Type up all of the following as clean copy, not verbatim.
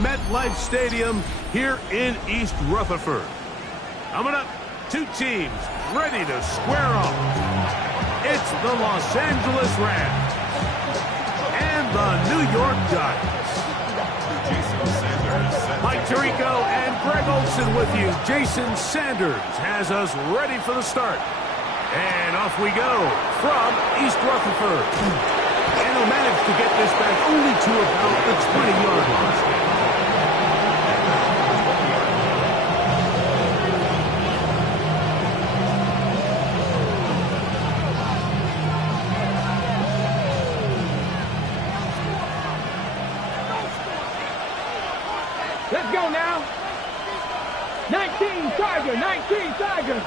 MetLife Stadium here in East Rutherford. Coming up, two teams ready to square off. It's the Los Angeles Rams and the New York Giants. Mike Tirico and Greg Olson with you. Jason Sanders has us ready for the start. And off we go from East Rutherford. And he'll manage to get this back only to about the 20-yard line. Let's go now. 19 Tiger, 19 Tiger.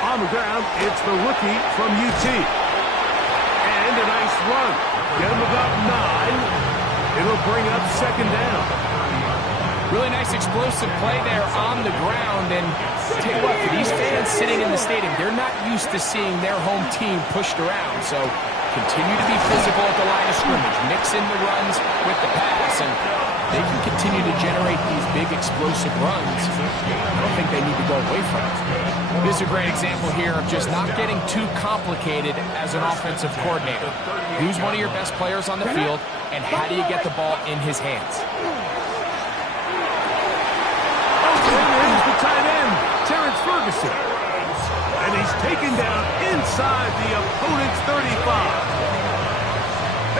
On the ground, it's the rookie from UT. And a nice run. Get him about 9. It'll bring up second down. Really nice explosive play there on the ground. And tell you what, for these fans sitting in the stadium, they're not used to seeing their home team pushed around. So continue to be physical at the line of scrimmage. Mix in the runs with the pass. And they can continue to generate these big explosive runs. I don't think they need to go away from it. This is a great example here of just not getting too complicated as an offensive coordinator. Who's one of your best players on the field, and how do you get the ball in his hands? Here's the tight end, Terrence Ferguson. And he's taken down inside the opponent's 35.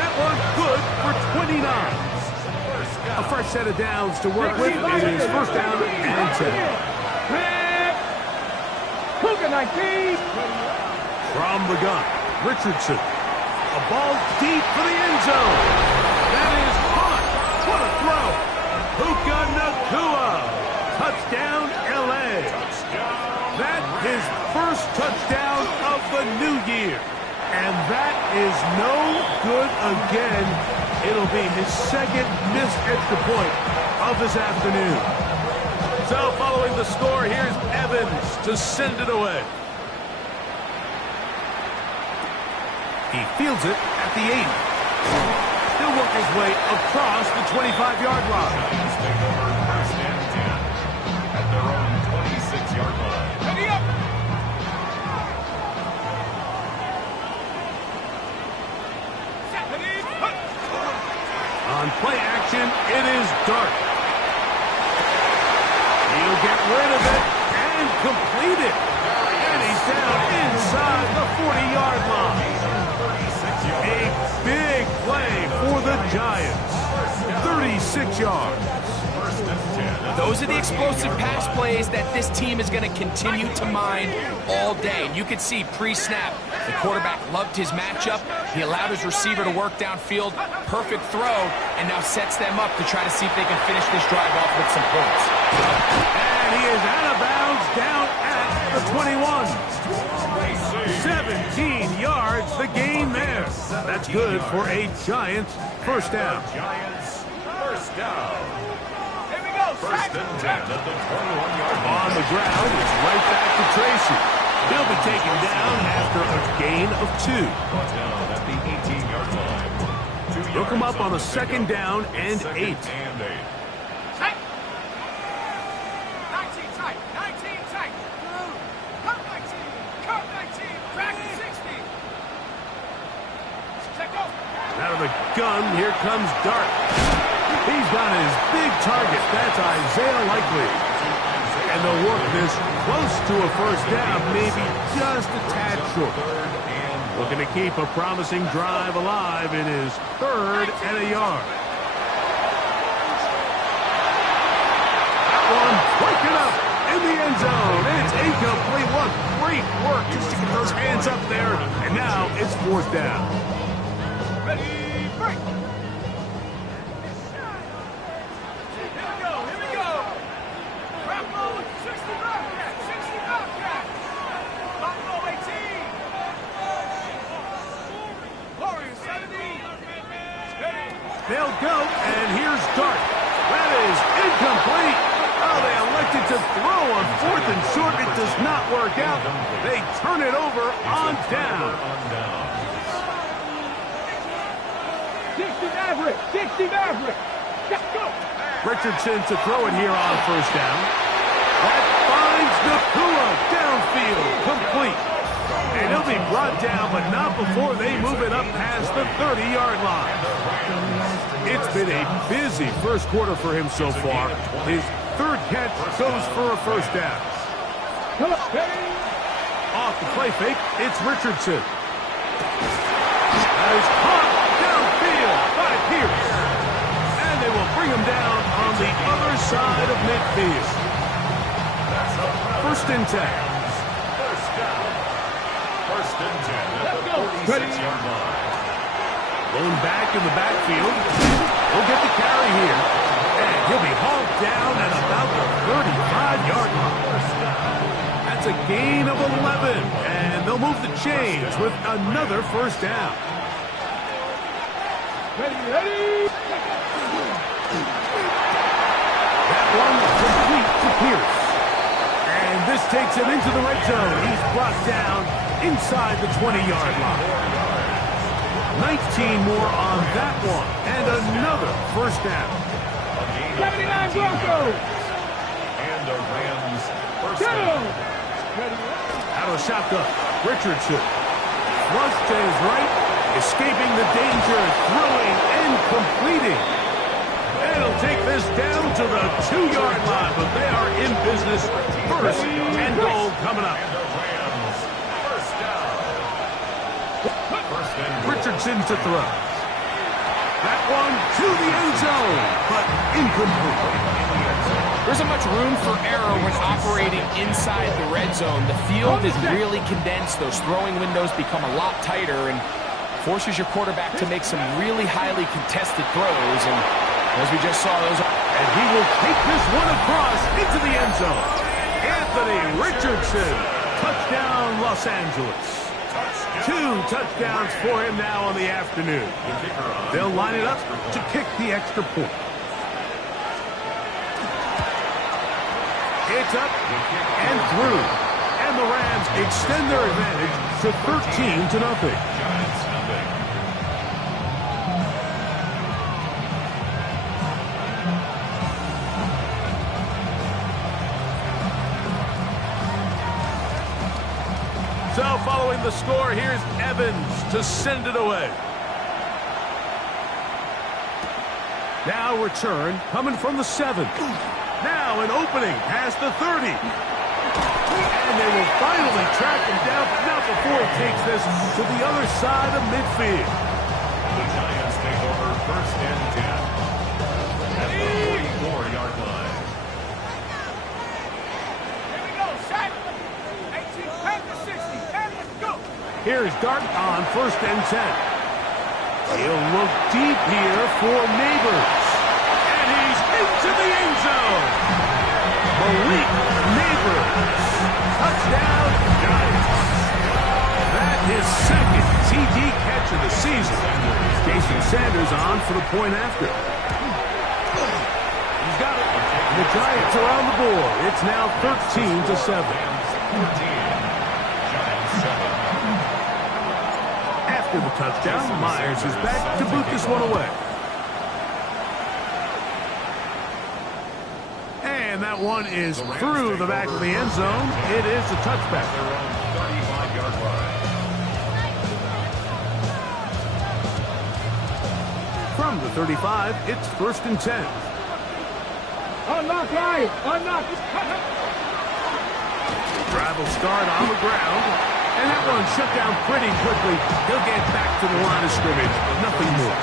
That one good for 29. A fresh set of downs to work with. It is first down and 10. Cougar 19. From the gun, Richardson. A ball deep for the end zone. That is caught. What a throw. Puka Nacua. Touchdown, L.A. That his first touchdown of the new year. And that is no good again. It'll be his second missed extra point of this afternoon. So following the score, here's Evans to send it away. He fields it at the 8. Still working his way across the 25-yard line. First and 10 at their own 26-yard line. Ready up. On play action, it is Dart. He'll get rid of it and complete it. And he's down inside the 40-yard line. A big play for the Giants. 36 yards. Those are the explosive pass plays that this team is going to continue to mine all day. And you could see pre-snap, the quarterback loved his matchup. He allowed his receiver to work downfield. Perfect throw, and now sets them up to try to see if they can finish this drive off with some points. And he is out of bounds down at the 21. 17 yards, the gain there. That's good for a Giants first down. Giants first down. Here we go. First and 10 at the 21-yard line. On the ground, it's right back to Tracy. He'll be taken down after a gain of 2. Down at the 18-yard line. He'll come up on a second down and 8. And 8. Tight. 19 tight. 19 tight. Cut 19. Cut 19. Back to 60. Check go. Out of the gun, here comes Dart. He's got his big target. That's Isaiah Likely. And they'll work this close to a first down, maybe just a tad short. Looking to keep a promising drive alive. It is 3rd and a yard. That one breaking up in the end zone. It's incomplete. What great work just to get those hands up there. And now it's 4th down. Ready, break. They'll go, and here's Dart. That is incomplete. Oh, they elected to throw on 4th and short. It does not work out. They turn it over on down. 60 Maverick. 60 Maverick. Richardson to throw it here on first down. That finds Nakua downfield, complete. And he'll be brought down, but not before they move it up past the 30-yard line. It's been a busy first quarter for him so far. His third catch goes for a first down. Off the play fake, it's Richardson. That is caught downfield by Pierce. And they will bring him down on the other side of midfield. First and 10. First and 10 at the 46-yard line. Going back in the backfield. He'll get the carry here. And he'll be hauled down at about the 35-yard line. That's a gain of 11. And they'll move the chains with another first down. Ready. That one complete to Pierce. And this takes him into the red zone. He's brought down inside the 20-yard line. 19 more on that one. And another first down. 79 Broncos. And the Rams first down. Out of shotgun, Richardson. Flush to his right, escaping the danger, throwing and completing. And he'll take this down to the 2-yard line, but they are in business. First and goal coming up. Richardson to throw. That one to the end zone, but incomplete. There isn't much room for error when operating inside the red zone. The field is really condensed. Those throwing windows become a lot tighter and forces your quarterback to make some really highly contested throws. And as we just saw, those are... And he will take this one across into the end zone. Anthony Richardson, touchdown Los Angeles. 2 touchdowns for him now on the afternoon. They'll line it up to kick the extra point. It's up and through. And the Rams extend their advantage to 13-0. So following the score, here's Evans to send it away. Now return coming from the 7. Now an opening past the 30. And they will finally track him down, but not before he takes this to the other side of midfield. The Giants take over first and 10 at the 44-yard line. Here we go, set. 18, pass to 60, and let's go. Here's Dart on first and 10. He'll look deep here for Neighbors. And he's into the end zone. Malik Neighbors. Touchdown, Giants. That is second TD catch of the season. Jason Sanders on for the point after. He's got it. The Giants are on the board. It's now 13-7. After the touchdown, Myers is back to boot this one away. And that one is through the back of the end zone. It is a touchback. From the 35, it's first and 10. Unlock right, unlock. Drive will start on the ground. And that one shut down pretty quickly. He'll get back to the line of scrimmage. Nothing more.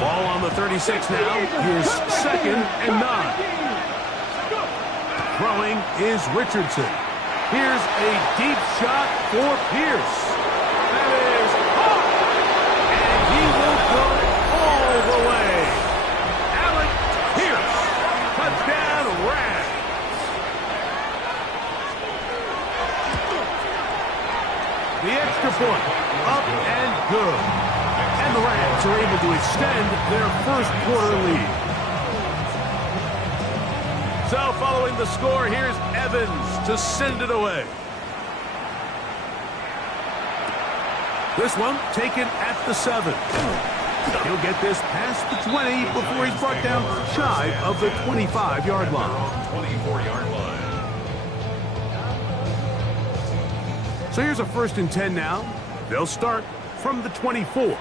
Ball on the 36 now. Here's second and 9. Throwing is Richardson. Here's a deep shot for Pierce. That is caught. And he will go all the way. Alec Pierce. Touchdown, Rams. The extra point, up and good. And the Rams are able to extend their first quarter lead. So following the score, here's Evans to send it away. This one taken at the 7. He'll get this past the 20 before he's brought down shy of the 25-yard line. 24-yard line. So here's a 1st and 10 now. They'll start from the 24.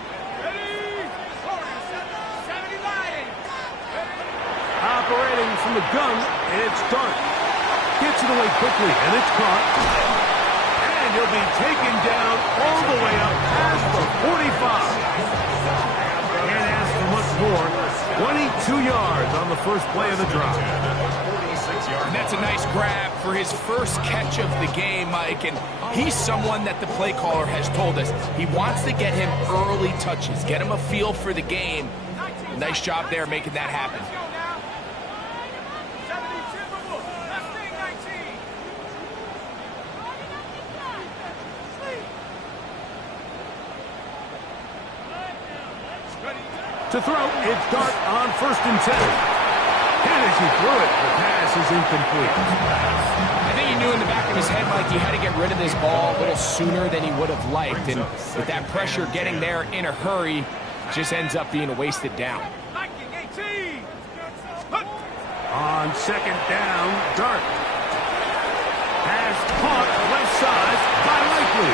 Operating from the gun, it's Dart. Gets it away quickly, and it's caught. And he'll be taken down all the way up past the 45. Can't ask for much more. 22 yards on the first play of the drive. And that's a nice grab for his first catch of the game, Mike. And he's someone that the play caller has told us he wants to get him early touches, get him a feel for the game. Nice job there making that happen. To throw, it's Dart on 1st and 10. And as he threw it, the pass is incomplete. I think he knew in the back of his head, Mike, he had to get rid of this ball a little sooner than he would have liked. And with that pressure getting there in a hurry, just ends up being a wasted down. On 2nd down, Dart. Pass caught left side by Likely.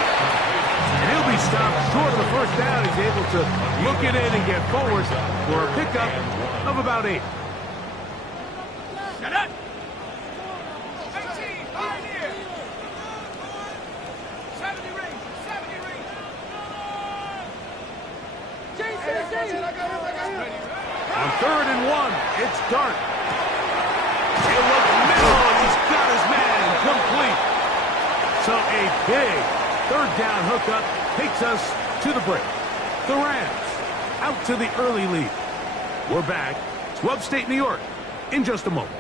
And he'll be stopped short of the 1st down. He's able to look it in and get forward for a pickup of about 8. Shut up! 18, Pioneer! 70 range, 70 range! On 3rd and 1, it's Dart. He'll look middle, and he's got his man complete. So a big 3rd down hookup takes us to the break. The Rams out to the early lead. We're back to upstate New York in just a moment.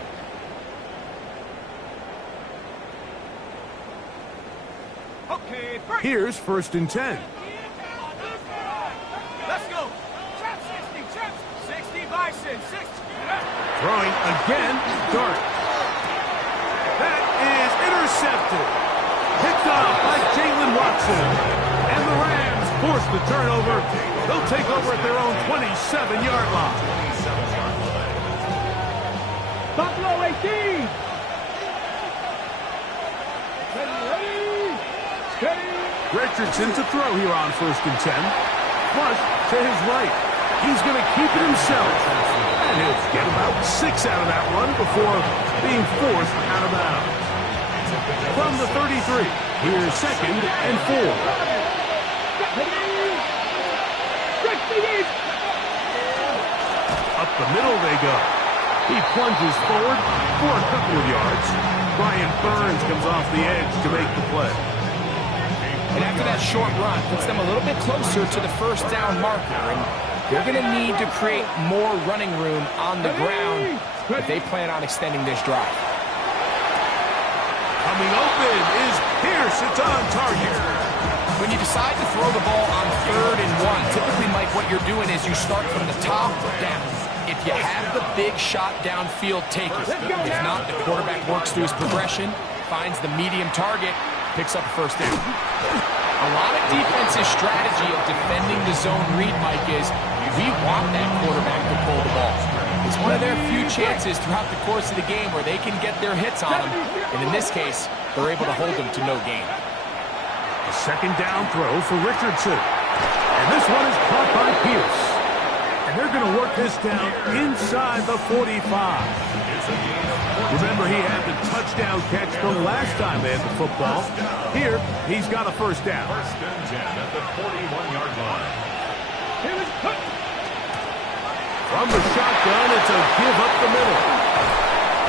Okay, Here's 1st and 10. let's go! Trap 60 Bison, 60! Throwing again, Dart. That is intercepted. Picked off by Jalen Watson. And the Rams force the turnover. They'll take over at their own 27-yard line. Buffalo 18! Steady! Richardson to throw here on 1st and 10. Flush to his right. He's going to keep it himself. And he'll get about 6 out of that one before being forced out of bounds. From the 33, here's 2nd and 4. Up the middle they go. He plunges forward for a couple of yards. Brian Burns comes off the edge to make the play. And after that short run, puts them a little bit closer to the 1st down marker. And they're going to need to create more running room on the ground if they plan on extending this drive. Coming open is Pierce. It's on target. When you decide to throw the ball on 3rd and 1, typically, Mike, what you're doing is you start from the top down. If you have the big shot downfield, take it. If not, the quarterback works through his progression, finds the medium target, picks up a 1st down. A lot of defensive strategy of defending the zone read, Mike, is we want that quarterback to pull the ball. It's one of their few chances throughout the course of the game where they can get their hits on them. And in this case, they're able to hold them to no gain. A 2nd down throw for Richardson. And this one is caught by Pierce. And they're going to work this down inside the 45. Remember, he had the touchdown catch from last time they had the football. Here, he's got a 1st down. 1st and 10 at the 41-yard line. From the shotgun, it's a give up the middle.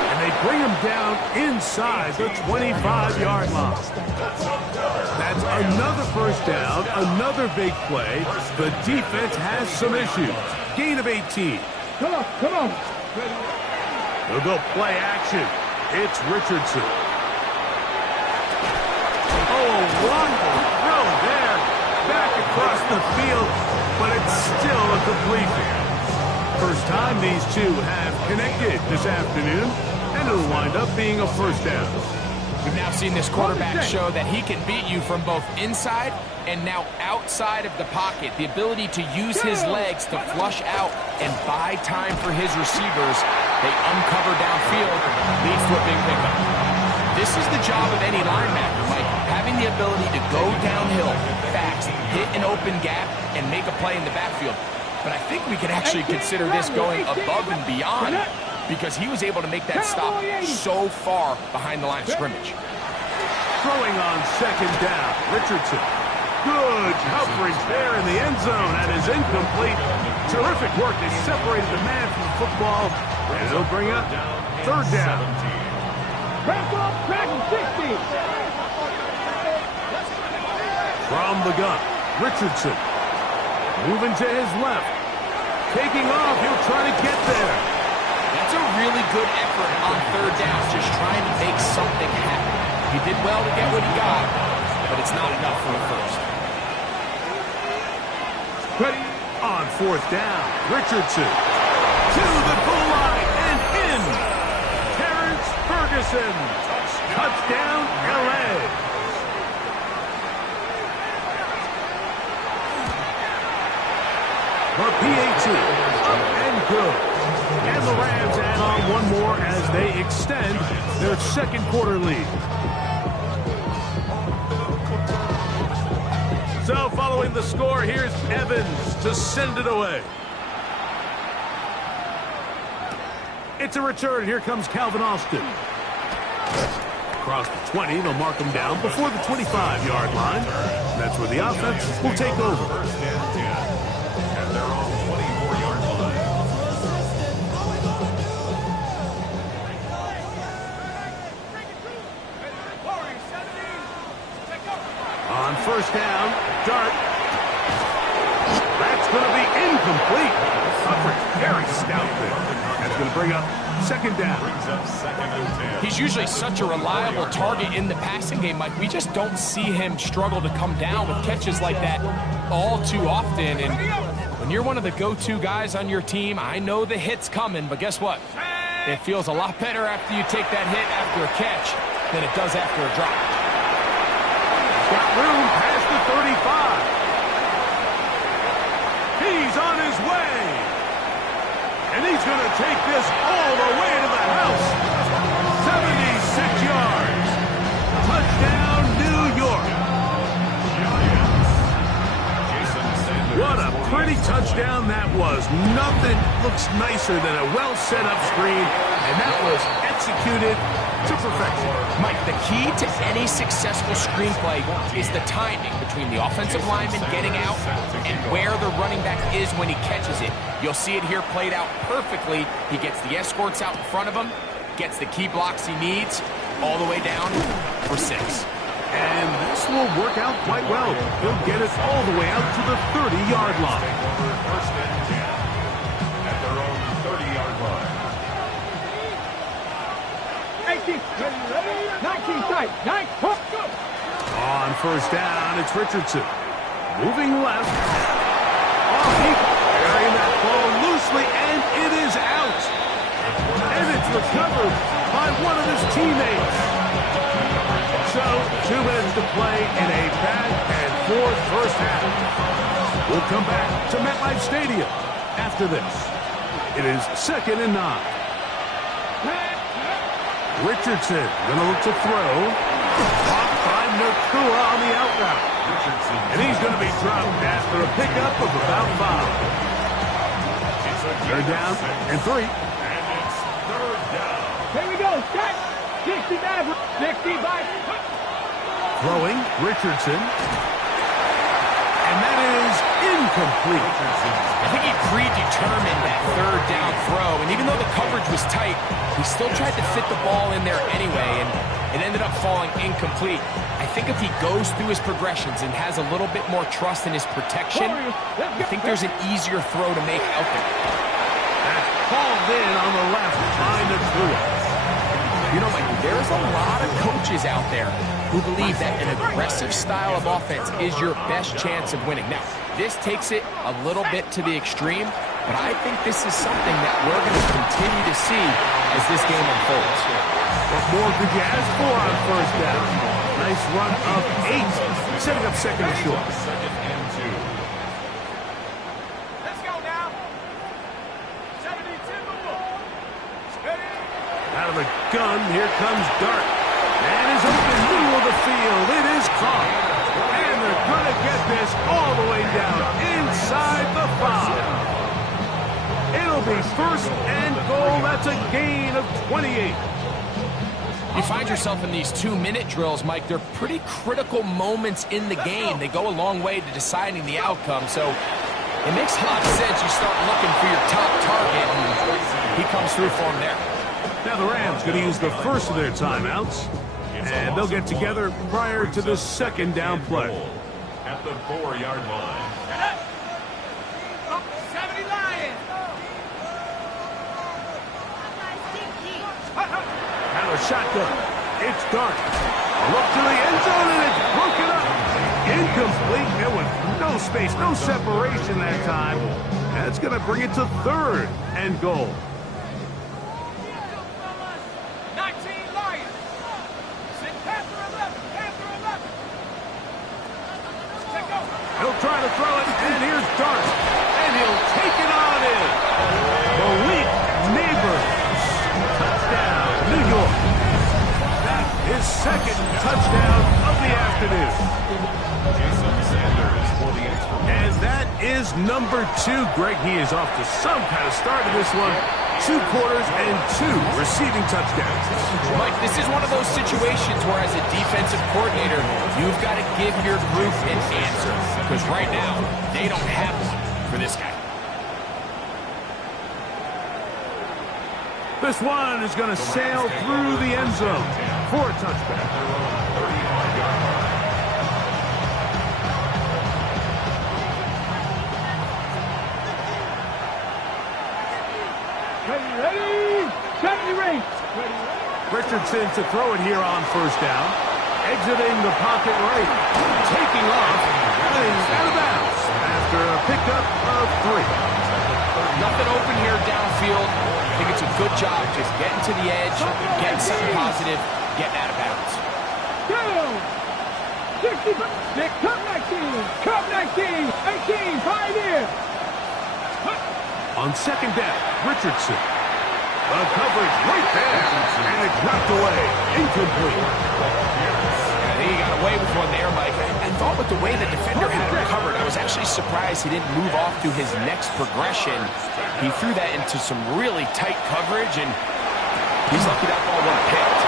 And they bring him down inside the 25-yard line. That's another 1st down, another big play. The defense has some issues. Gain of 18. Come on! They'll go play action. It's Richardson. Oh, wonderful throw there. Back across the field, but it's still a completion. First time these two have connected this afternoon, and it'll wind up being a 1st down. We've now seen this quarterback show that he can beat you from both inside and now outside of the pocket. The ability to use his legs to flush out and buy time for his receivers. They uncover downfield, leads to a big pickup. This is the job of any linebacker, Mike, having the ability to go downhill fast, hit an open gap, and make a play in the backfield. But I think we could actually consider this going above and beyond because he was able to make that stop so far behind the line of scrimmage. Throwing on second down, Richardson. Good coverage there in the end zone. That is incomplete. Terrific work. They separated the man from the football, and it'll bring up third down. Back up, back 60. From the gun, Richardson. Moving to his left. Taking off. He'll try to get there. That's a really good effort on third down, just trying to make something happen. He did well to get what he got, but it's not enough for the first. Ready on fourth down. Richardson to the goal line and in. Terrence Ferguson. Touchdown, LA. The PAT up and good. And the Rams add on one more as they extend their second quarter lead. So following the score, here's Evans to send it away. It's a return. Here comes Calvin Austin. Across the 20, they'll mark him down before the 25-yard line. That's where the offense will take over. First and 10 at their own 24-yard line. On first down, Dart. That's going to be incomplete. Coverage very stout there. That's going to bring up second down. Brings up second and 10. He's usually such a reliable target in the passing game, Mike. We just don't see him struggle to come down with catches like that all too often. And when you're one of the go-to guys on your team, I know the hit's coming, but guess what? It feels a lot better after you take that hit after a catch than it does after a drop. Got room past the 35. He's on his way. And he's going to take this all the way to the house. 76 yards. Touchdown, New York. What a pretty touchdown that was. Nothing looks nicer than a well-set-up screen, and that was executed to perfection. Mike, the key to any successful screenplay is the timing between the offensive lineman getting out and where the running back is when he catches it. You'll see it here played out perfectly. He gets the escorts out in front of him, gets the key blocks he needs, all the way down for 6. And this will work out quite well. He'll get it all the way out to the 30-yard line. First and 10 at their own 30-yard line. 18, 19 tight, 9, hook, go. On first down, it's Richardson. Moving left. Off deep. Carrying that ball loosely, and it is out. And it's recovered by one of his teammates. So, 2 minutes to play in a back-and-forth first half. We'll come back to MetLife Stadium after this. It is 2nd and 9. Richardson gonna look to throw. Caught by Nakua on the out route. And he's gonna be dropped after a pickup of about 5. Third down and 3. And it's third down. Here we go, set. 65, 65. Throwing, Richardson. And that is incomplete. I think he predetermined that third down throw, and even though the coverage was tight, he still tried to fit the ball in there anyway, and it ended up falling incomplete. I think if he goes through his progressions and has a little bit more trust in his protection, I think there's an easier throw to make out there. That's called in on the left by Nakua. You know, Mike, there's a lot of coaches out there who believe that an aggressive style of offense is your best chance of winning. Now, this takes it a little bit to the extreme, but I think this is something that we're going to continue to see as this game unfolds. What more could you ask for on first down? Nice run of 8, setting up second and short. Second and 2. Let's go now. 72. Steady. Out of the gun, here comes Dart. And is open middle of the field. It is caught. And they're going to get this all the way down inside the 5. It'll be first and goal. That's a gain of 28. You find yourself in these 2-minute drills, Mike. They're pretty critical moments in the game. They go a long way to deciding the outcome. So it makes a lot of sense. You start looking for your top target, and he comes through for him there. Now the Rams going to use the first of their timeouts, and they'll get together prior to the second down play. At the 4-yard line. 70 Lions. Now a shotgun. It's Dart. A look to the end zone, and it's broken up. Incomplete. There was no space, no separation that time. That's going to bring it to third and goal. 19 Lions. Panther 11. Panther 11. Take go. He'll try to throw it, and here's Dart. And he'll take it on in. Malik Neighbors. Touchdown, New York. That is second touchdown of the afternoon. Jason Sanders for the extra. And that is number 2. Greg, he is off to some kind of start in this one. 2 quarters and 2 receiving touchdowns. Mike, this is one of those situations where as a defensive coordinator, you've got to give your group an answer. Because right now, they don't have one for this guy. This one is going to sail through the end zone for a touchback. 35-yard line. Ready. Set the race. Richardson to throw it here on first down. Exiting the pocket right. Taking off. Running out of bounds after a pickup of 3. Nothing open here downfield. I think it's a good job just getting to the edge, getting something positive, getting out of bounds. Go. 60. Cup 19. Cup 19. 18. 5 here. On second down, Richardson. The coverage right there. And it's knocked away. Incomplete. I think he got away with one there, Mike. I thought with the way the defender had him covered, I was actually surprised he didn't move off to his next progression. He threw that into some really tight coverage, and he's lucky that ball wasn't picked.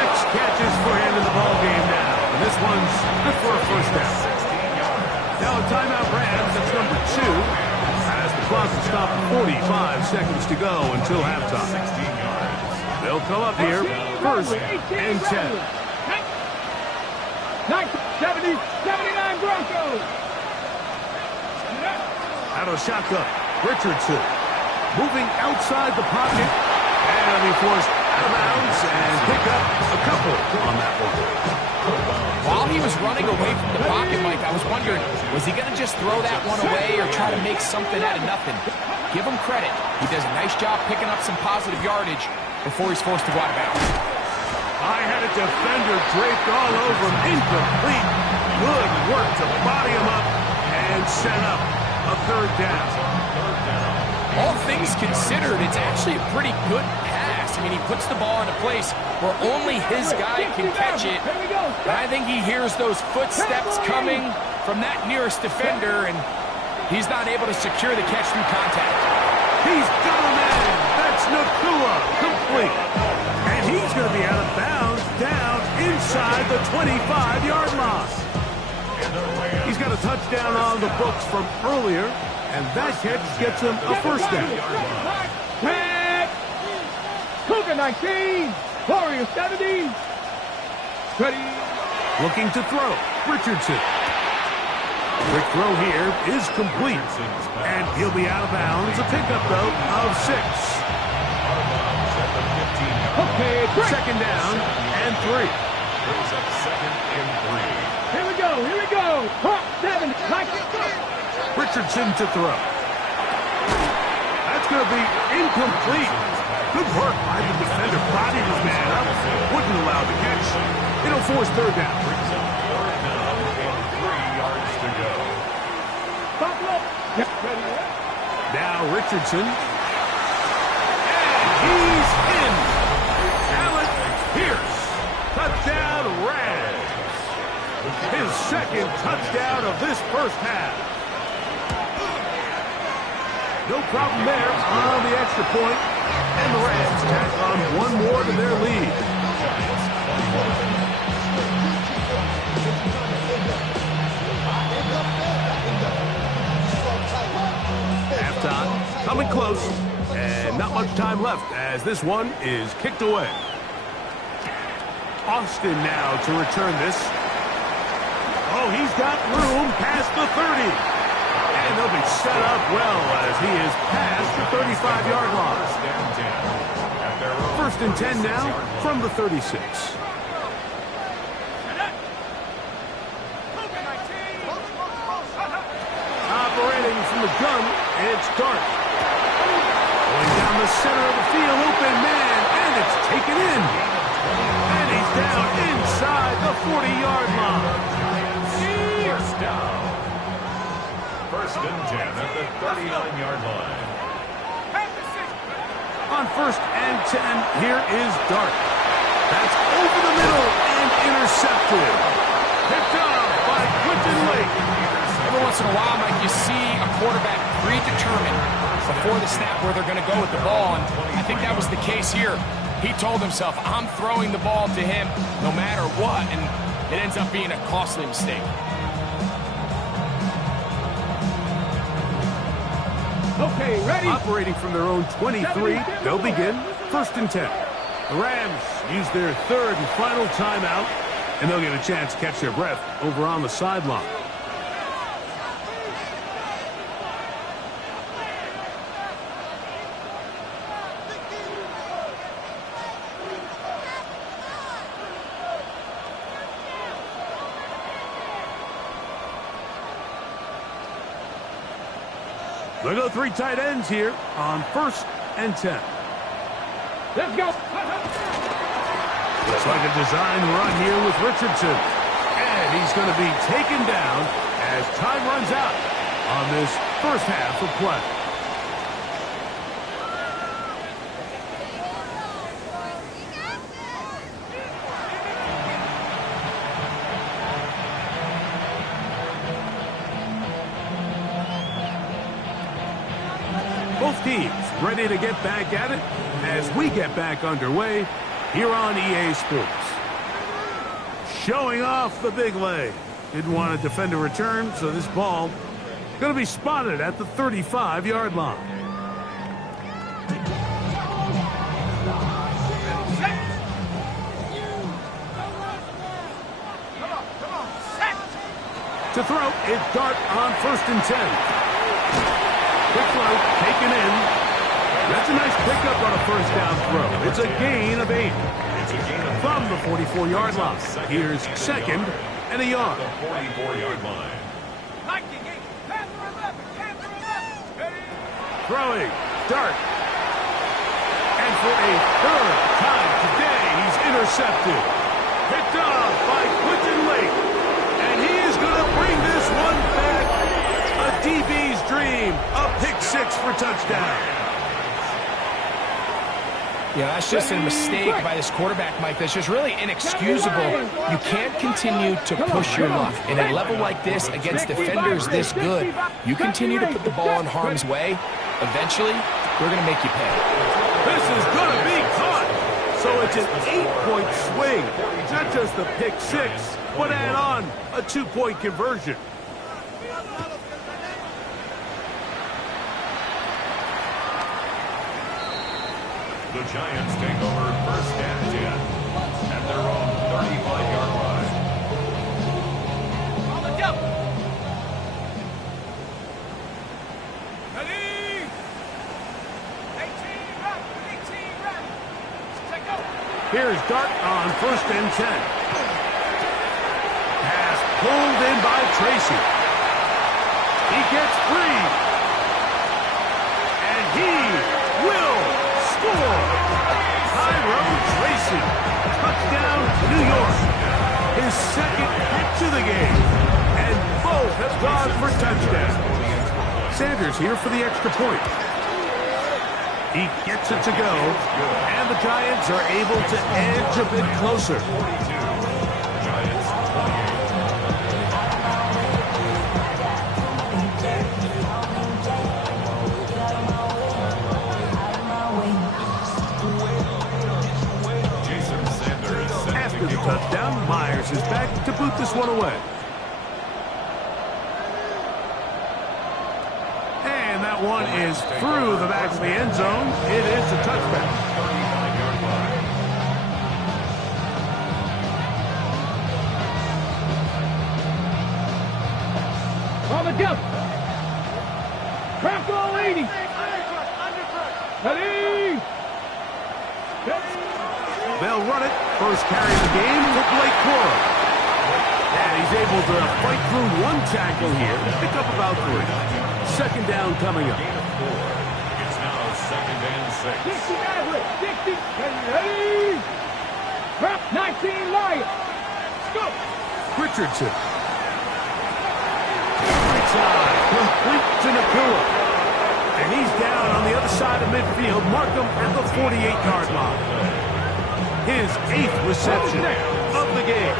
6 catches for him in the ballgame now. And this one's good for a first down. Now a timeout Rams, that's number 2. As the clock will stop 45 seconds to go until halftime. They'll come up here first and 10. 70, 79 Broncos. Out of shotgun, Richardson moving outside the pocket, and he'll be forced out of bounds and pick up a couple on that one. While he was running away from the pocket, Mike, I was wondering, was he going to just throw that one away or try to make something out of nothing? Give him credit. He does a nice job picking up some positive yardage before he's forced to go out of bounds. I had a defender draped all over him. Incomplete. Good work to body him up and set up a third down. All things considered, it's actually a pretty good pass. I mean, he puts the ball in a place where only his guy can catch it. And I think he hears those footsteps coming from that nearest defender, and he's not able to secure the catch through contact. He's got a man. That's Nakua. Complete. And he's going to be out of bounds down inside the 25-yard line. He's got a touchdown on the books from earlier, and that catch gets him a first down. Cougar 19. Warrior 70. Ready. Looking to throw. Richardson. Quick throw here is complete. And he'll be out of bounds. A pickup, though, of 6. Okay, second down and 3. Brings up second and 3. Here we go. Here we go. 7. Richardson to throw. That's going to be incomplete. Good work by the defender. Bodied his man up. Wouldn't allow the catch. It'll force third down. Brings up third down and 3 yards to go. Now Richardson. And he's in. Allen Pierce. Touchdown Rams. His second touchdown of this first half. No problem there on the extra point. And the Rams tack on one more to their lead. Halftime coming close. And not much time left as this one is kicked away. Austin now to return this. Oh, he's got room past the 30. And they'll be set up well as he is past the 35-yard line. First and 10 now from the 36. Operating from the gun, it's Dart. Going down the center of the field, open man, and it's taken in. And he's down inside the 40-yard line. First down. First and 10 at the 39-yard line. On first and 10, here is Dart. That's over the middle and intercepted. Picked up by Quentin Lake. Every once in a while, Mike, you see a quarterback predetermined before the snap where they're going to go with the ball, and I think that was the case here. He told himself, I'm throwing the ball to him no matter what, and it ends up being a costly mistake. Okay, ready? Operating from their own 23, they'll begin first and 10. The Rams use their third and final timeout, and they'll get a chance to catch their breath over on the sideline. They'll go three tight ends here on first and 10. Let's go. Looks like a design run here with Richardson. And he's going to be taken down as time runs out on this first half of play. Both teams ready to get back at it as we get back underway here on EA Sports. Showing off the big leg. Didn't want to defend a return, so this ball going to be spotted at the 35-yard line. To throw, it's Dart on first and 10. Quick throw, taken in. That's a nice pickup on a first down throw. It's a gain of 8. From the 44-yard line. Here's second and a yard. The 44-yard line. Throwing, Dart. And for a third time today, he's intercepted. Picked off by Quentin Lake. And he is going to bring this one back. A DB's dream. A pick six for touchdown. Yeah, that's just a mistake by this quarterback, Mike. That's just really inexcusable. You can't continue to push your luck. In a level like this, against defenders this good, you continue to put the ball in harm's way, eventually, we're going to make you pay. This is going to be caught. So it's an 8-point swing. Not just the pick six, but add on a 2-point conversion. The Giants take over first and 10 at their own 35-yard line. On the jump. Ready. 18 run. Check out. Here's Dart on first and 10. Pass pulled in by Tracy. He gets free. And he will score. his second catch of the game. And both have gone for touchdowns. Sanders here for the extra point. He gets it to go, and the Giants are able to edge a bit closer. After the touchdown, Myers is back to boot this one away. And that one is through the back of the end zone. It is a touchback. On the jump. Crack all 80. Ready. They'll run it. First carry of the game to Blake Cora. And he's able to fight through one tackle here. Pick up about 3. Second down coming up. It's now 2nd and 6. 60 average. 60. Ready. Prep 19 Lions. Go. Richardson. Inside. Complete to Nakua. And he's down on the other side of midfield. Mark him at the 48-yard line. His 8th reception of the game.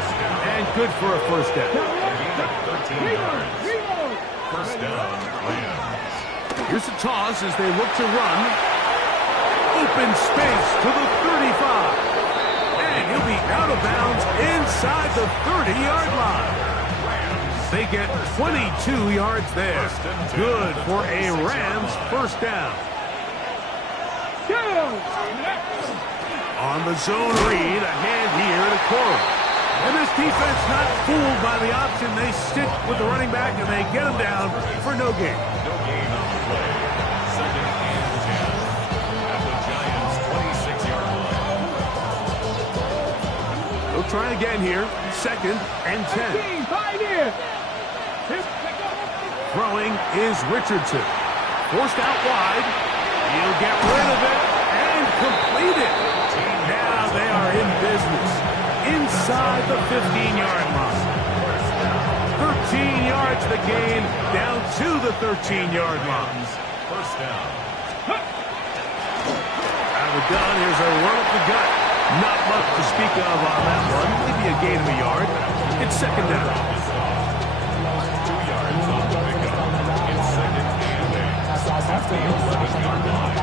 And good for a first down. 13 yards. First down, Rams. Here's a toss as they look to run. Open space to the 35. And he'll be out of bounds inside the 30-yard line. They get 22 yards there. Good for a Rams first down. On the zone read, a hand here to Cora. And this defense not fooled by the option. They stick with the running back and they get him down for no gain. No gain on the play. 2nd and 10 at the Giants' 26-yard line. They'll try again here. 2nd and 10. Throwing is Richardson. Forced out wide. He'll get rid of it and complete it. Now they are in business. Inside the 15-yard line. 13 yards the gain, down to the 13-yard line. First down. Out of the gun, here's a run up the gut. Not much to speak of on that one. Maybe a gain of a yard. It's 2nd down. 2 yards on the pickup. It's 2nd and 8 at the 11-yard line.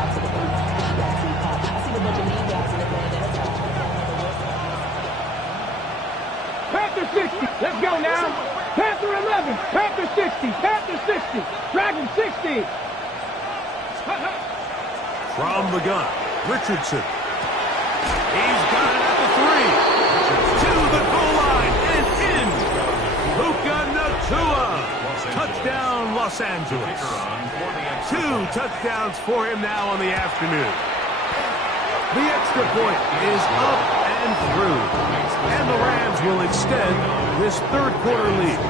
Panther 60. Let's go now. Panther 11. Panther 60. Panther 60. Dragon 60. From the gun, Richardson. He's got it at the 3. To the goal line and in. Puka Nakua. Touchdown, Los Angeles. 2 touchdowns for him now on the afternoon. The extra point is up and through. And the Rams will extend this third-quarter lead.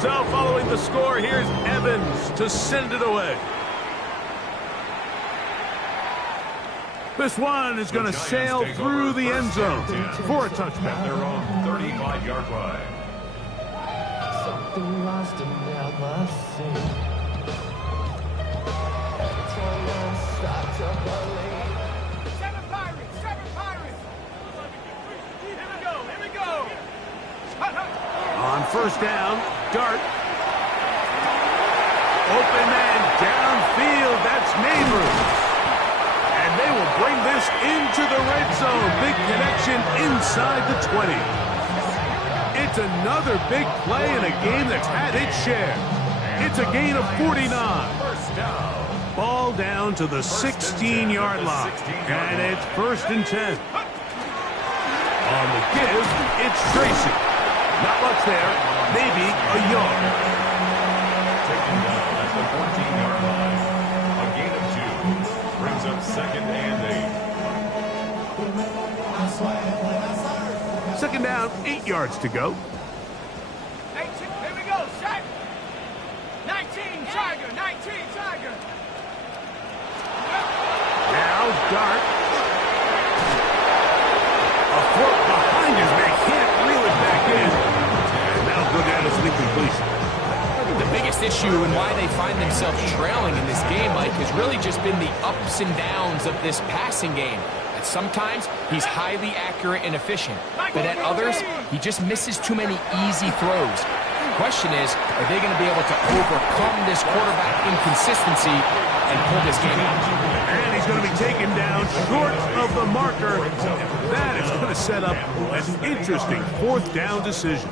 So following the score, here's Evans to send it away. This one is going to sail through the end zone for a touchdown. Their own 35-yard line. Something lost and never seen. Seven Pirates. Here we go. On first down, Dart. Open man downfield. That's Neighbors. And they will bring this into the red zone. Big connection inside the 20. It's another big play in a game that's had its share. It's a gain of 49. First down. Ball down to the 16-yard line. And it's 1st and 10. On the give, it's Tracy. Not much there. Maybe a yard. Taken down at the 14-yard line. A gain of 2. Brings up 2nd and 8. 2nd down, 8 yards to go. 18. Here we go. Set. 19 Tiger. 19 Tiger. Now Dart. A foot behind his man. issue and why they find themselves trailing in this game, Mike, has really just been the ups and downs of this passing game. And sometimes he's highly accurate and efficient, but at others, he just misses too many easy throws. The question is, are they going to be able to overcome this quarterback inconsistency and pull this game out? And he's going to be taken down short of the marker. That is going to set up an interesting fourth down decision.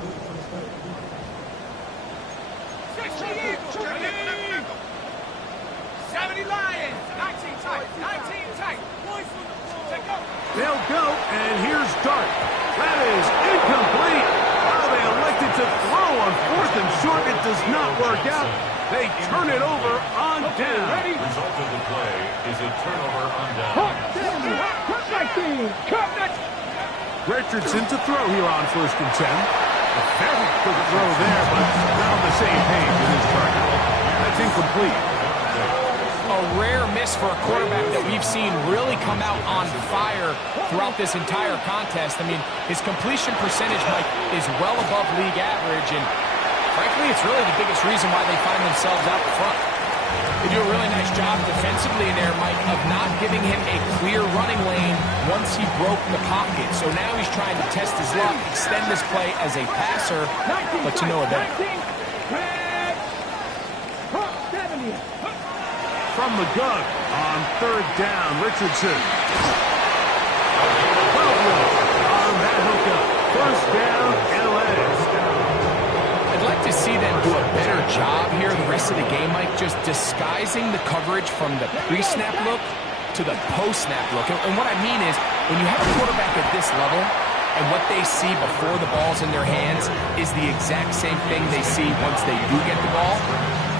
They'll go, and here's Dart. That is incomplete. Oh, they elected to throw on 4th and short. It does not work out. They turn it over on down. The result of the play is a turnover on down. Richardson to throw here on 1st and 10. A very quick throw there, but not on the same page with his target. That's incomplete. A rare miss for a quarterback that we've seen really come out on fire throughout this entire contest. I mean, his completion percentage, Mike, is well above league average, and frankly, it's really the biggest reason why they find themselves out front. They do a really nice job defensively in there, Mike, of not giving him a clear running lane once he broke the pocket. So now he's trying to test his luck, extend this play as a passer, but to no avail. From the gun on 3rd down, Richardson. On that hookup. 1st down, LA. I'd like to see them do a better job here the rest of the game, Mike, just disguising the coverage from the pre-snap look to the post-snap look. And what I mean is, when you have a quarterback at this level, and what they see before the ball's in their hands is the exact same thing they see once they do get the ball,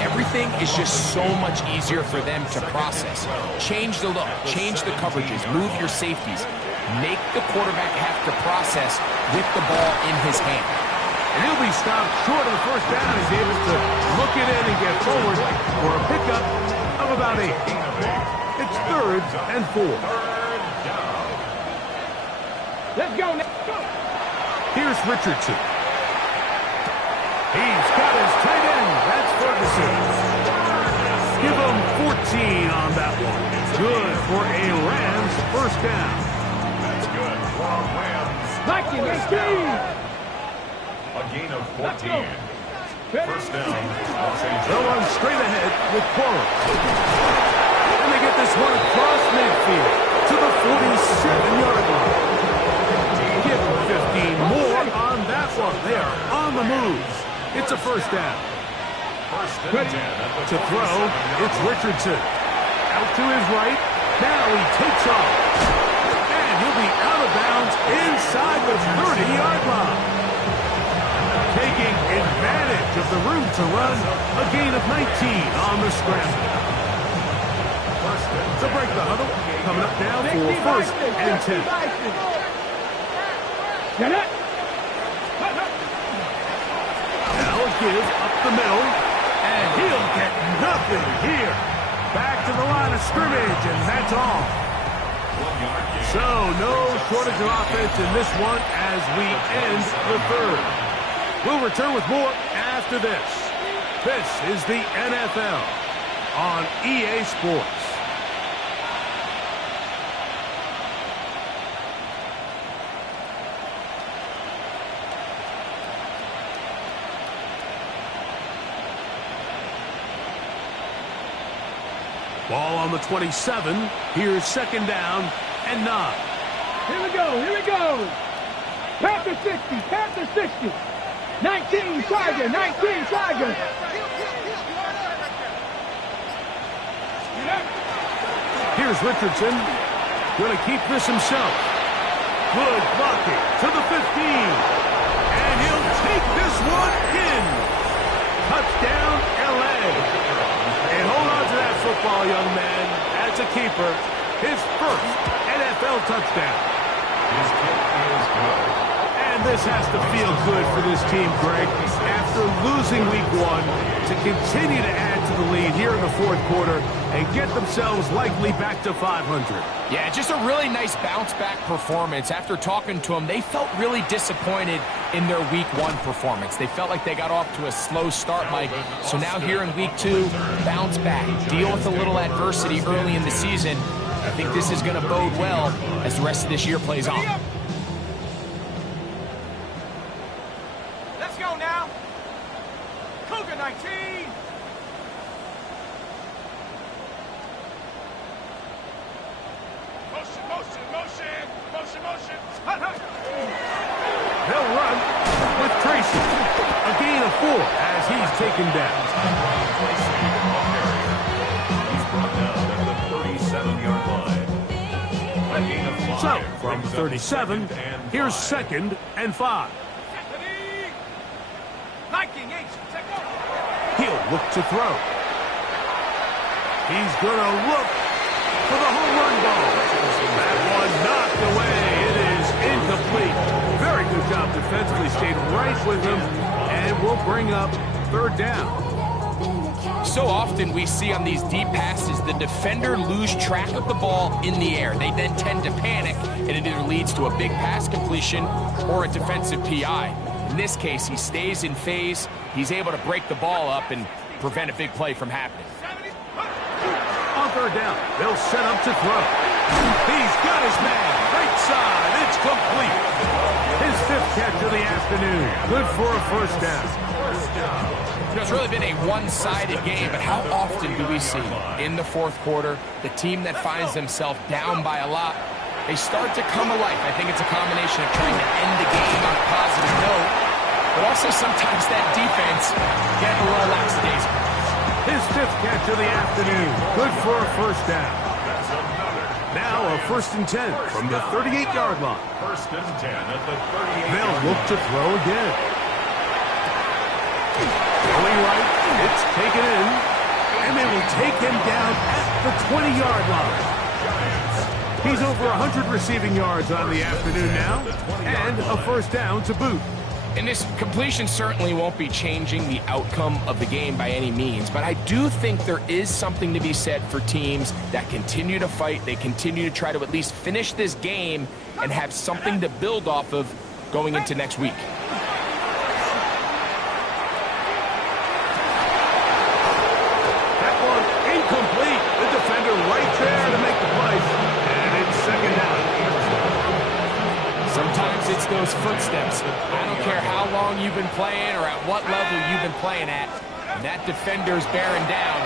everything is just so much easier for them to process. Change the look, change the coverages, move your safeties. Make the quarterback have to process with the ball in his hand. And he'll be stopped short of the 1st down. He's able to look it in and get forward for a pickup of about 8. It's 3rd and 4. Let's go now. Here's Richardson. He's got his tight end. That's Ferguson. Give him 14 on that one. Good for a Rams 1st down. That's good for Rams. Let's go. A gain of 14. 1st down, Los Angeles. They'll run straight ahead with Quarles. And they get this one across midfield to the 47-yard line. Give them 15 more on that one. They are on the move. It's a 1st down. 1st and 10. To throw, it's Richardson. Out to his right. Now he takes off. And he'll be out of bounds inside the 30-yard line. Taking advantage of the room to run, a gain of 19 on the scramble. To break the huddle, coming up now for 1st and 10. Get it. Now a give up the middle, and he'll get nothing here. Back to the line of scrimmage, and that's all. So no shortage of offense in this one as we end the 3rd. We'll return with more after this. This is the NFL on EA Sports. Ball on the 27. Here's 2nd down and 9. Here we go. Panther 60, Panther 60. 19 Tiger. Here's Richardson. Going to keep this himself. Good blocking to the 15. And he'll take this one in. Touchdown, L.A. And hold on to that football, young man. That's a keeper. His 1st NFL touchdown. His kick is good. And this has to feel good for this team, Greg. After losing week 1, to continue to add to the lead here in the fourth quarter and get themselves likely back to 500. Yeah, just a really nice bounce-back performance. After talking to them, they felt really disappointed in their Week 1 performance. They felt like they got off to a slow start, Mike. So now here in Week 2, bounce back, deal with a little adversity early in the season. I think this is going to bode well as the rest of this year plays on. Let's go now. Cougar 19. Motion. They'll run with Tracy. A gain of 4 as he's taken down. He's brought down at the 37-yard line. A gain of 5. So, from 37, here's 2nd and 5. He'll look to throw. He's going to look for the home run ball. That one knocked away. It is incomplete. Very good job defensively. Stayed right with him and will bring up 3rd down. So often we see on these deep passes, the defender lose track of the ball in the air. They then tend to panic, and it either leads to a big pass completion or a defensive PI. In this case, he stays in phase. He's able to break the ball up and prevent a big play from happening. On 3rd down, they'll set up to throw. He's got his man. Right side. It's complete. His 5th catch of the afternoon. Good for a 1st down. You know, it's really been a one-sided game, but how often do we see in the fourth quarter the team that finds themselves down by a lot, they start to come alive? I think it's a combination of trying to end the game on a positive note, but also sometimes that defense getting a little lackadaisical. His 5th catch of the afternoon. Good for a 1st down. Now a 1st and 10 from the 38-yard line. 1st and 10 at the 38. They'll look to throw again. Going right, it's taken in, and they will take him down at the 20-yard line. He's over 100 receiving yards on the afternoon now, and a 1st down to boot. And this completion certainly won't be changing the outcome of the game by any means, but I do think there is something to be said for teams that continue to fight. They continue to try to at least finish this game and have something to build off of going into next week. That one incomplete. The defender right there to make the play, and it's 2nd down. Sometimes it's those footsteps. I don't care how long you've been playing or at what level you've been playing at. When that defender's bearing down,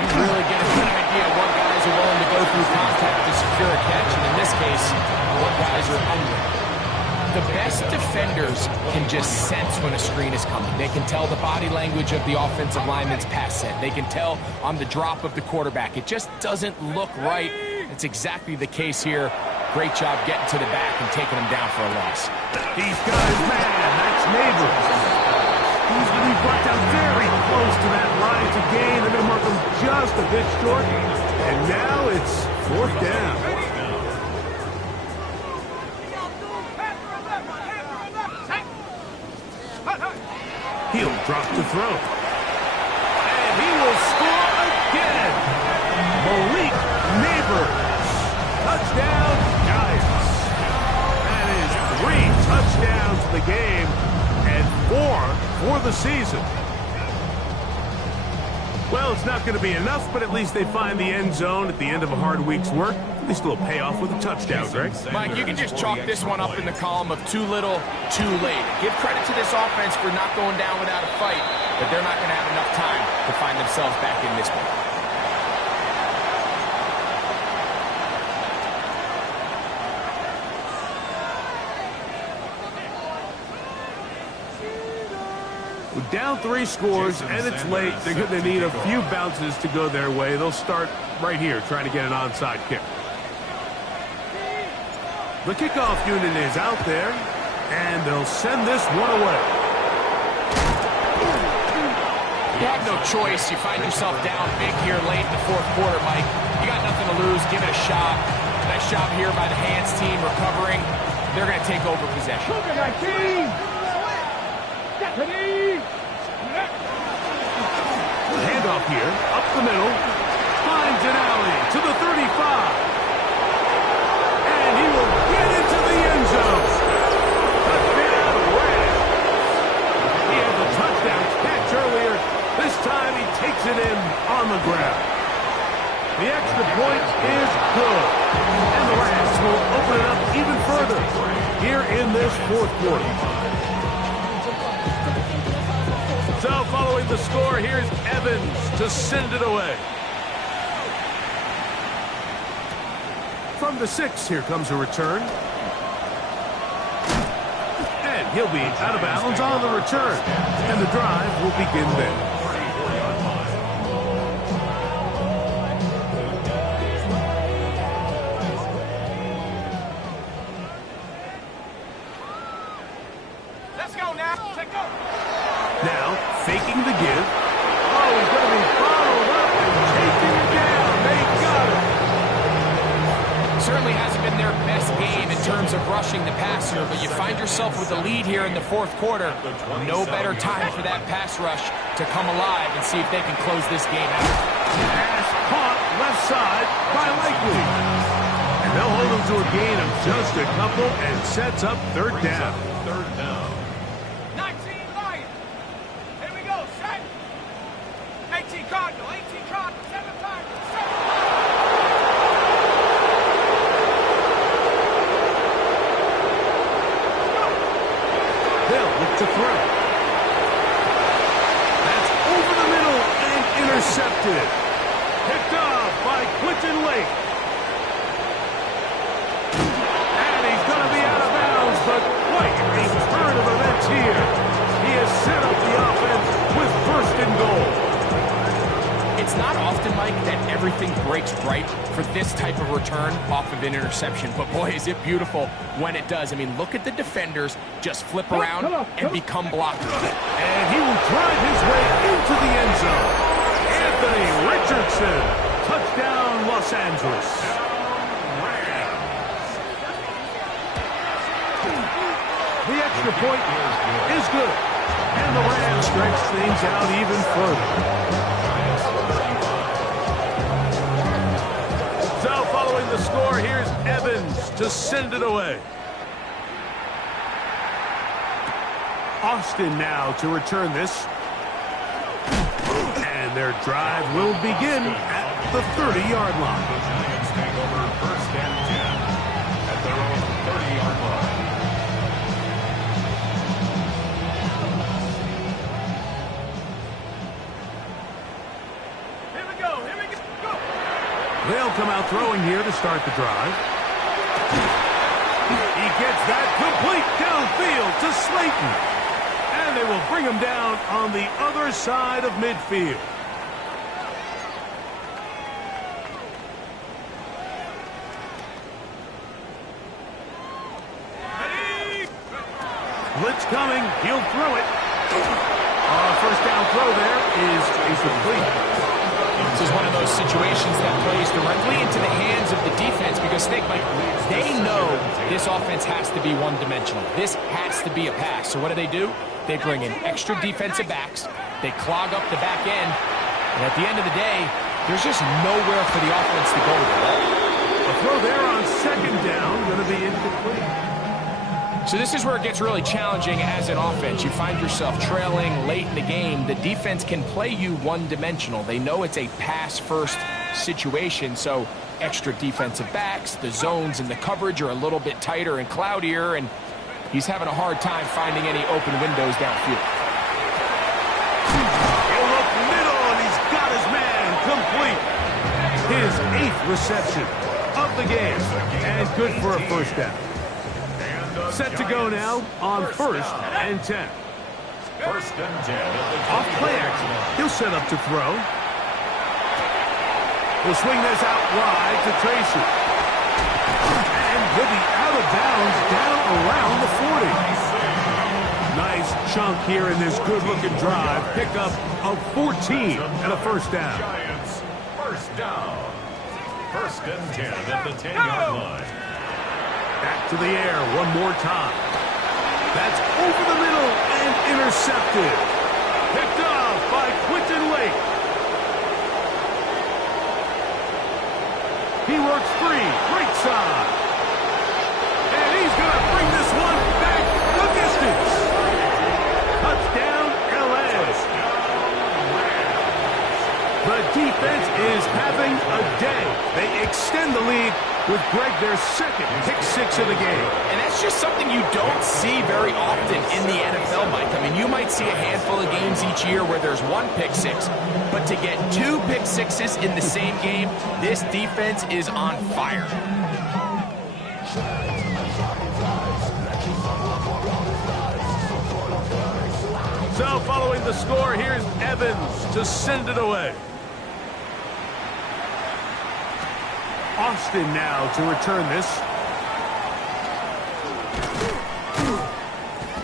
you really get a good idea of what guys are willing to go through contact to secure a catch, and in this case, what guys are under. The best defenders can just sense when a screen is coming. They can tell the body language of the offensive lineman's pass set. They can tell on the drop of the quarterback. It just doesn't look right. It's exactly the case here. Great job getting to the back and taking him down for a loss. He's got his man. That's Neighbors. He's going to be brought down very close to that line to gain. They're going to mark him just a bit short. And now it's 4th down. He'll drop to throw. And he will score again. Malik Neighbors. Touchdown, Giants. That is 3 touchdowns in the game and 4 for the season. Well, it's not going to be enough, but at least they find the end zone at the end of a hard week's work. At least a little payoff with a touchdown, Greg. Mike, you can just chalk this one up in the column of too little, too late. Give credit to this offense for not going down without a fight, but they're not going to have enough time to find themselves back in this one. With down 3 scores and it's late, they're going to need a few bounces to go their way. They'll start right here trying to get an onside kick. The kickoff unit is out there, and they'll send this one away. You have no choice. You find yourself down big here late in the fourth quarter, Mike. You got nothing to lose. Give it a shot. Nice job here by the hands team recovering. They're going to take over possession. Hands handoff here, up the middle, finds an alley to the 35. And he will get into the end zone. Touchdown, Rams. He had the touchdown catch earlier. This time he takes it in on the ground. The extra point is good. And the Rams will open it up even further here in this fourth quarter. So following the score, here's Evans to send it away. From the 6, here comes a return. And he'll be out of bounds on the return. And the drive will begin there. Now, faking the give. Oh, he's going to be followed up and chasing him down. They got it. Certainly hasn't been their best game in terms of rushing the passer, but you find yourself with the lead here in the fourth quarter. No better time for that pass rush to come alive and see if they can close this game out. Pass caught left side by Likely. And they'll hold him to a gain of just a couple and sets up third down. Third down. 19 Lions. Here we go, set. 18 Cardinal, 18 Cardinal, 7 Tigers, 7 They'll look to throw. That's over the middle and intercepted. Picked off by Quentin Lake. And he's going to be out of bounds, but quite a turn of events here. He has set up the offense with first and goal. It's not often, Mike, that everything breaks right for this type of return off of an interception. But, boy, is it beautiful when it does. I mean, look at the defenders just flip around and become blockers. And he will drive his way into the end zone. Anthony Richardson. Touchdown, Los Angeles. The extra point is good. And the Rams stretch things out even further. So following the score, here's Evans to send it away. Austin now to return this. And their drive will begin at the 30-yard line. The Giants take over first and 10 at their own 30-yard line. Here we go, here we go. They'll come out throwing here to start the drive. He gets that complete downfield to Slayton. And they will bring him down on the other side of midfield. Blitz coming. He'll throw it. First down throw there is incomplete. This is one of those situations that plays directly into the hands of the defense because think, Mike, they know this offense has to be one-dimensional. This has to be a pass. So what do? They bring in extra defensive backs. They clog up the back end. And at the end of the day, there's just nowhere for the offense to go with the ball. A throw there on second down, going to be incomplete. So this is where it gets really challenging as an offense. You find yourself trailing late in the game. The defense can play you one-dimensional. They know it's a pass-first situation, so extra defensive backs, the zones and the coverage are a little bit tighter and cloudier, and he's having a hard time finding any open windows downfield. He'll look middle, and he's got his man complete. His 8th reception of the game, and good for a first down. Set to go now on first and 10. First and 10. Off play action. He'll set up to throw. He'll swing this out wide to Tracy. And he'll be out of bounds down around the 40. Nice chunk here in this good-looking drive. Pickup of 14 and a first down. Giants, first down. First and 10 at the 10-yard line. Back to the air one more time. That's over the middle and intercepted. Picked off by Quentin Lake. He works free, right side. And he's going to bring this one back the distance. Touchdown, L.A. The defense is having a day. They extend the lead with Greg their second pick six of the game. And that's just something you don't see very often in the NFL, Mike. I mean, you might see a handful of games each year where there's one pick six, but to get two pick sixes in the same game, this defense is on fire. So following the score, here's Evans to send it away. Austin now to return this.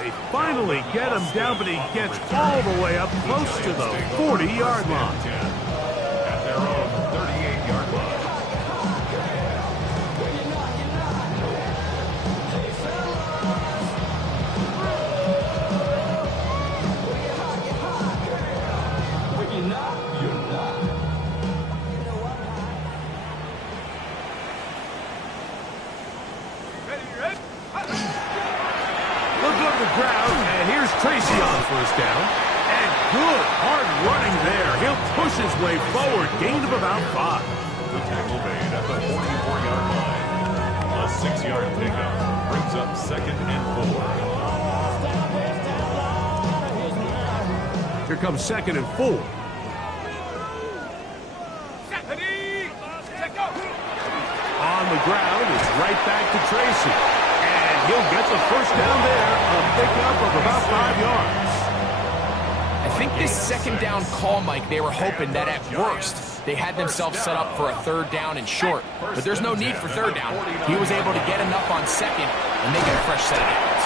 They finally get him down, but he gets all the way up close to the 40-yard line. At their own 38-yard line. Ground, and here's Tracy on first down. And good, hard running there. He'll push his way forward. Gain of about 5. The tackle made at the 44-yard line. A 6-yard pickup brings up 2nd and 4. Here comes 2nd and 4. On the ground, it's right back to Tracy. He'll get the first down there, a pickup of about 5 yards. I think this second down call, Mike, they were hoping that at worst they had themselves set up for a third down and short. But there's no need for third down. He was able to get enough on second, and they get a fresh set of downs.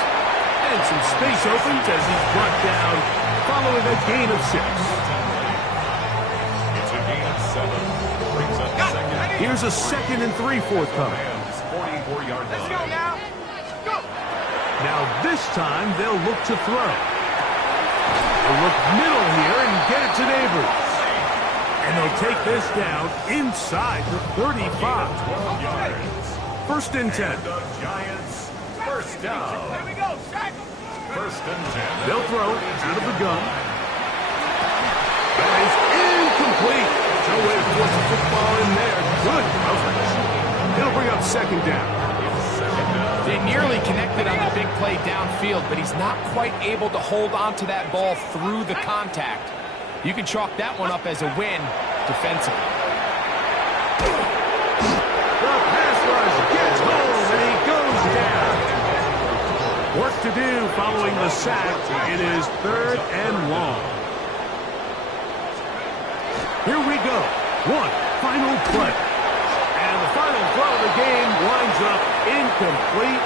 And some space opens as he's brought down following a gain of 6. It's a gain of 7. Brings up 2nd. Here's a 2nd and 3 forthcoming. 44-yard line. Let's go now. Go. Now this time they'll look to throw. They'll look middle here and get it to Neighbors. And they'll take this down inside the 35. 12 yards. 1st and 10. And the Giants first down. Here we go. Sack. 1st and 10. They'll throw out of the gun. That is incomplete. No way to force the football in there. Good coverage. He'll bring up 2nd down. They nearly connected on the big play downfield, but he's not quite able to hold on to that ball through the contact. You can chalk that one up as a win defensively. The pass rush gets home, and he goes down. Work to do following the sack. It is 3rd and long. Here we go. One final play. And the final throw of the game winds up incomplete.